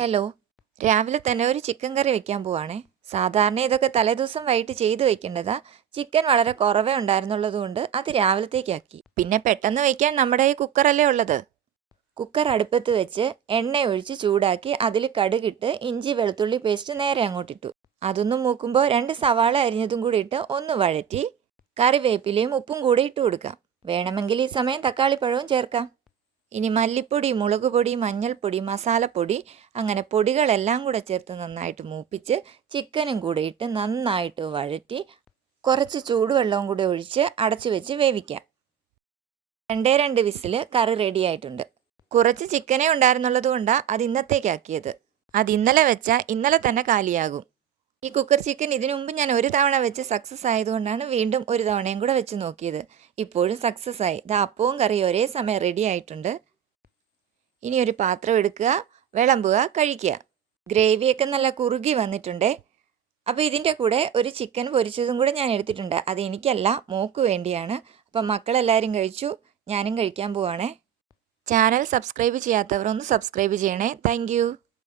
Hello. രാവിലെ തന്നെ ഒരു ചിക്കൻ കറി വെക്കാൻ പോവാണേ. സാധാരണ ഇതൊക്കെ തലേദിവസം വൈകിട്ട് ചെയ്ത് വെക്കേണ്ടതാ. ചിക്കൻ വളരെ കുറവേ ഉണ്ടായിരുന്നുള്ളതുകൊണ്ട് അത് രാവിലത്തേക്കാക്കി. പിന്നെ പെട്ടെന്ന് വയ്ക്കാൻ നമ്മുടെ ഈ കുക്കറല്ലേ ഉള്ളത്. കുക്കർ അടുപ്പത്ത് വെച്ച് എണ്ണ ഒഴിച്ച് ചൂടാക്കി അതിൽ കടുകിട്ട് ഇഞ്ചി വെളുത്തുള്ളി പേസ്റ്റ് നേരെ അങ്ങോട്ടിട്ടു. അതൊന്നും മൂക്കുമ്പോൾ 2 സവാള അരിഞ്ഞതും കൂടി ഇട്ട് ഒന്ന് വഴറ്റി കറിവേപ്പിലയും ഉപ്പും കൂടി ഇട്ട് കൊടുക്കാം. വേണമെങ്കിൽ ഈ സമയം തക്കാളിപ്പഴവും ചേർക്കാം. ഇനി മല്ലിപ്പൊടി, മുളക് പൊടി, മഞ്ഞൾപ്പൊടി, മസാലപ്പൊടി അങ്ങനെ പൊടികളെല്ലാം കൂടെ ചേർത്ത് നന്നായിട്ട് മൂപ്പിച്ച് ചിക്കനും കൂടെ ഇട്ട് നന്നായിട്ട് വഴറ്റി കുറച്ച് ചൂടുവെള്ളവും കൂടെ ഒഴിച്ച് അടച്ചു വെച്ച് വേവിക്കാം. 2 വിസിൽ കറി റെഡി ആയിട്ടുണ്ട്. കുറച്ച് ചിക്കനേ ഉണ്ടായിരുന്നുള്ളത് കൊണ്ടാണ് അത് ഇന്നത്തേക്കാക്കിയത്. അത് ഇന്നലെ വെച്ചാൽ ഇന്നലെ തന്നെ കാലിയാകും. ഈ കുക്കർ ചിക്കൻ ഇതിനു മുമ്പ് ഞാൻ ഒരു തവണ വെച്ച് സക്സസ് ആയതുകൊണ്ടാണ് വീണ്ടും ഒരു തവണയും കൂടെ വെച്ച് നോക്കിയത്. ഇപ്പോഴും സക്സസ് ആയി. ഇത് അപ്പവും കറിയും ഒരേ സമയം റെഡി ആയിട്ടുണ്ട്. ഇനി ഒരു പാത്രം എടുക്കുക, വിളമ്പുക, കഴിക്കുക. ഗ്രേവിയൊക്കെ നല്ല കുറുകി വന്നിട്ടുണ്ടേ. അപ്പോൾ ഇതിൻ്റെ കൂടെ ഒരു ചിക്കൻ പൊരിച്ചതും കൂടെ ഞാൻ എടുത്തിട്ടുണ്ട്. അത് എനിക്കല്ല, മോക്ക് വേണ്ടിയാണ്. അപ്പം മക്കളെല്ലാവരും കഴിച്ചു, ഞാനും കഴിക്കാൻ പോവാണേ. ചാനൽ സബ്സ്ക്രൈബ് ചെയ്യാത്തവർ ഒന്ന് സബ്സ്ക്രൈബ് ചെയ്യണേ. താങ്ക്